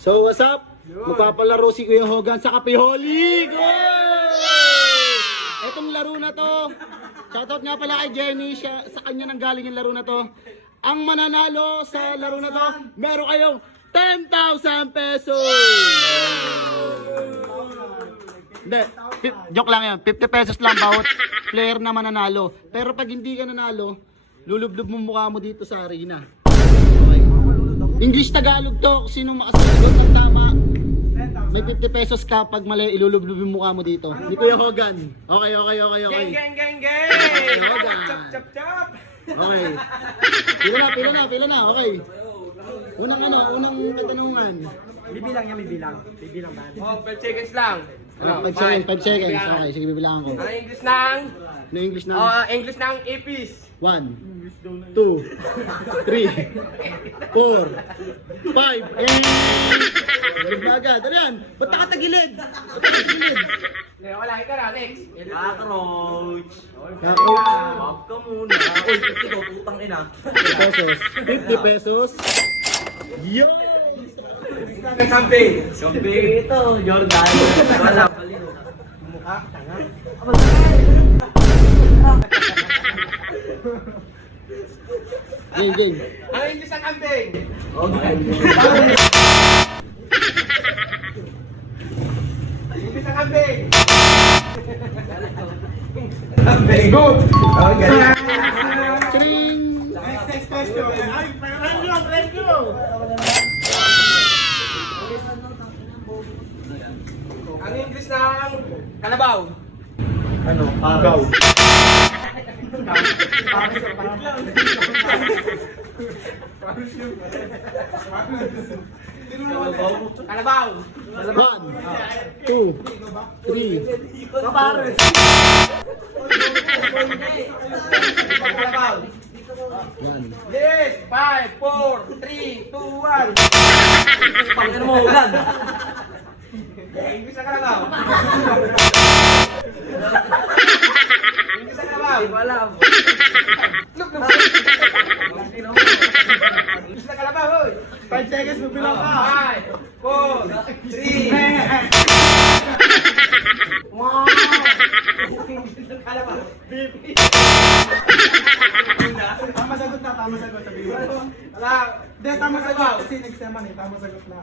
So what's up? Magpapalaro si Kuya Hogan sa Kape Holy! Etong laro na to, shoutout nga pala kay Jenny, siya, sa kanya nang galing yung laro na to. Ang mananalo sa laro na to, meron kayong 10,000 pesos! Hindi, joke lang yan. 50 pesos lang bawat player na mananalo. Pero pag hindi ka nanalo, lulublob mo mukha mo dito sa arena. English Tagalog to, kung sinong makasagot ng tama, may 50 pesos ka pag mali, ilulublob yung mukha mo dito. Ni Kuya Hogan. Okay, okay, okay, okay. Geng, geng, geng, geng! Hogan. Chop, chop, chop! Okay. Pila na, pila na, pila na, okay. Unang ano, unang katanungan. Bibilang niya, bibilang. Bibilang ba? Oh, 5 seconds lang. Ano, 5 seconds, 5 seconds. Okay, sige, bibilangan ko. Ang English ng... Na English na. Oh, English ng ipis. 1, 2, 3, 4, 5, 8. Balik na agad. Ano yan? Ba't nakatagilid? Ba't nakatagilid? Okay, wala ka na. Next. Cockroach! Map ka muna. Uy, ito, putang ina. 50 pesos. 50 pesos. Yo! Kampi. Kampi ito, Jordan. Wala, baliw. Mukha, tanga. Game, game. Ang English ng kambing. Okay. English ng kambing. Kambing. Good. Okay. Tring! Next, next question. Ay, review, review. Ang English ng kalabaw. Ano? Agaw. Kalabaw. One, two, three, Kapares. Kalabaw. one. Yes! 5, 4, 3, 2, 1. Pangin mo, ulan. English na kalabaw. Hindi ko alam. English na kalabaw, hoy. 5 seconds, mabilang 5, 4, 3. Wow! English na kalabaw. Tama sagot na, tama sagot sabi mo. Wala. Hindi, tama sagot kasi next naman eh, tama sagot na.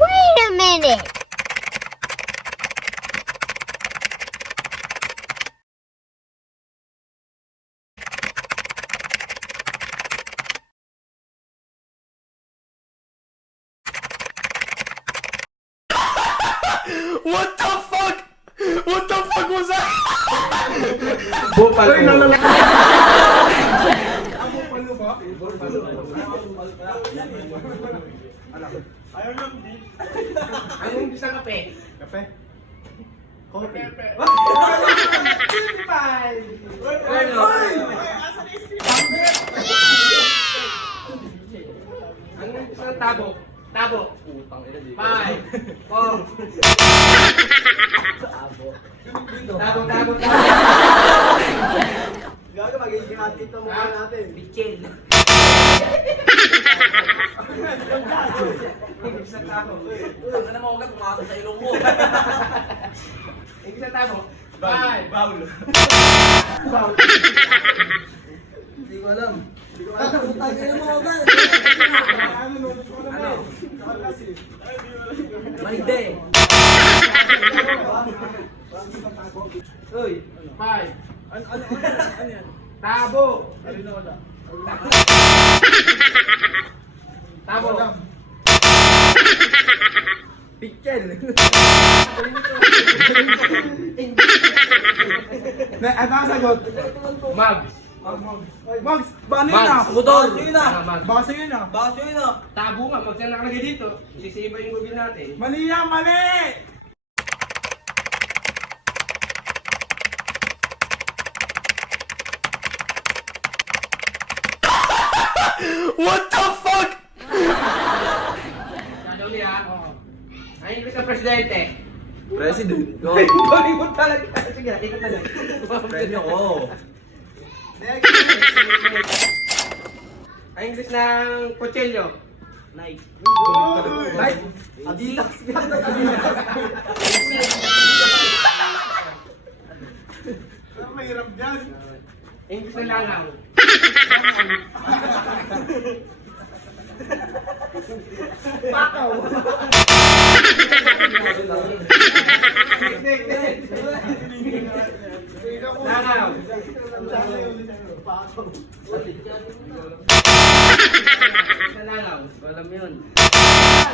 Wait a minute. What the fuck? What the fuck was that? Ayaw lang, di. Ang ng kape. Kape. Coffee. Ano? Ang English ng tabo. Tabo. Putang ina, di. 5, 4. Tabo, tabo, tabo. Gaga, magiging atin ito mukha natin. Bichel. English ng tabo. Putang ina mo, ugat, pumasok sa ilong mo. English ng tabo. 5, Baul. Hindi ko alam. Putang ina mo, ugat. Ano nun? Ano Ano? Ano? Malide. Uy. 5. Ano, ano, ano, ano yan? Tabo. Ano na wala? Tabo. Bichel. Na, ano ang sagot? Mags. Mags, ba ano yun ah? Mags. Motor. Yun na. Mags. Baka sa'yo na. Baso yun ah. Tabo nga. Mags na nakalagay dito. Sisiba yung mobil natin. Mali yan, mali! What the fuck? Dadali ha. Ang English ng presidente. President. Hollywood talaga. Sige, na. Friend. Ang English ng kutsilyo. Nice. Right? Adidas. Ang mahirap dyan. English ng langaw. Langaw. Sa langaw. Alam yun.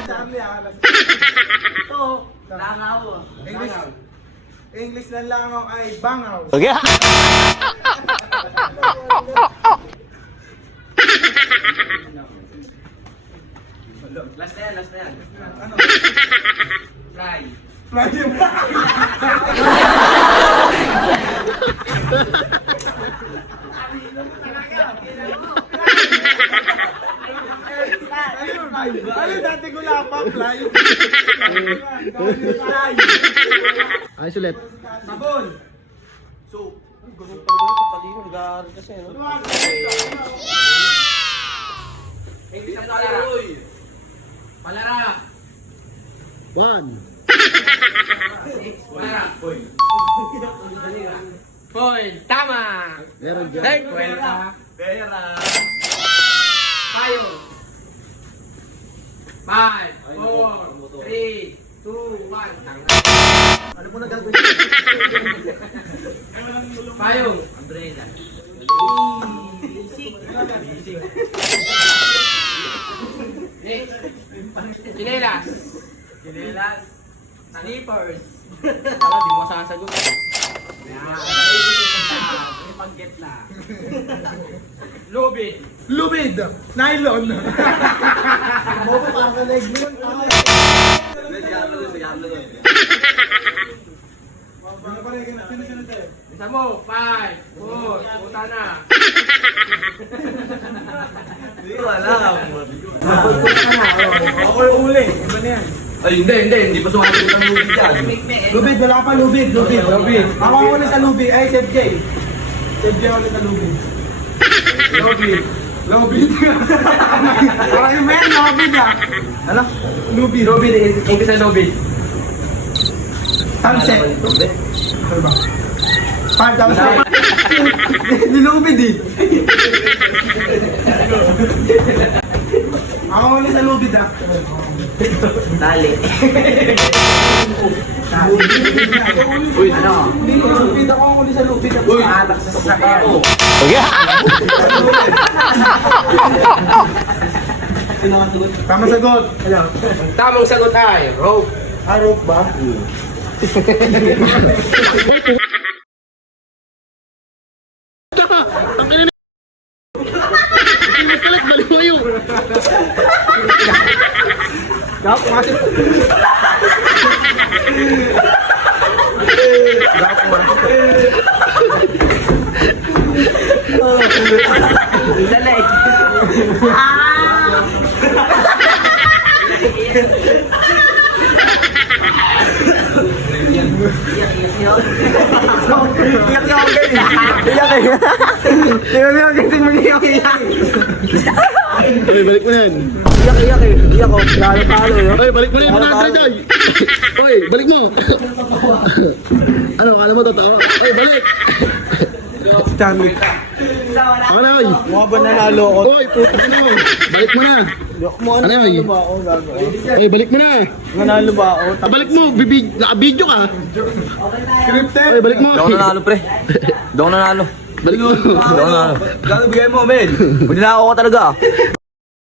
Charlie, ah. Ito, langaw. English, English ng langaw ay bangaw. Last na yan, last na yan. Ano? Fly. Fly yung Ano dati ko na pa fly? Fly. Ayos ulit. Sabon. So, ganun pala ito. Talino, nag-aaral kasi, no? English ng palara. One. Point. Tama. Meron dyan. Hey, kwenta. Pera. Tayo. Five, four, three, two, one. Ano po na gagawin? Payong. Umbrella. Next. Chinelas. Slippers. Tama, di mo sasagot. May pag-get na. Lubid. Lubid. Nylon. Bobo pa ang leg mo yun. Diablo doon, diablo doon. Isa mo. Five, four, puta na. Hindi ko alam. Ako yung uli. Iba na yan. Ay, hindi, hindi. Hindi pa sumasagot ang movie dyan. Lubid, wala pa lubid. Lubid, lubid. Ako ang uli sa lubid. Ay, Save J. Save J ulit sa lubid. Lubid. Lubid. Parang yung men, lubid ah. Ano? Lubid. Lubid. Na lubid. Sunset. Ano ba? Five thousand. Nilubid eh. Ako ulit sa lubid ah. Tali. Uy, ano? Hindi ko. Ako ang uli sa lubid. Uy, anak sa sasakyan. Tama sagot. Ano? Tamang sagot ay rope. Arop ba? Ang ina na. Kalat, balik mo yun. Dapat pumasok. Dapat pumasok. Dali. Iyak niya ako ganyan. Iyak eh. Tingnan niyo kasi mag-iyak iyak. Oy, balik mo na yan. Iyak iyak eh. Iyak ko. Lalo talo eh. Oy, balik mo na yan. Mga Joy. Oy, balik mo. ano, kala mo totoo? Oy, balik. Stanley. Ano na, oy? Mukha ba nanalo ko? Oy, puto ka na, oy. Balik mo na. Mo Ano yun? Oy, balik mo na. Nanalo ba ako? Ah, Balik mo, bibig, naka-video ka. Scripted. Oy, balik mo. Ako nanalo, pre. Ako nanalo. Balik mo. Ako nanalo. Gano'n bigay mo, men? Hindi na ako talaga.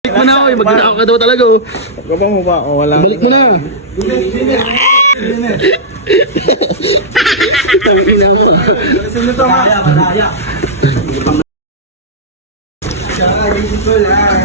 Balik mo na, oy. Magnanakaw ka daw talaga, oh. Mo ba ako? Wala. Balik mo na. Tangina mo. Sino to nga? Madaya. Siya, lang.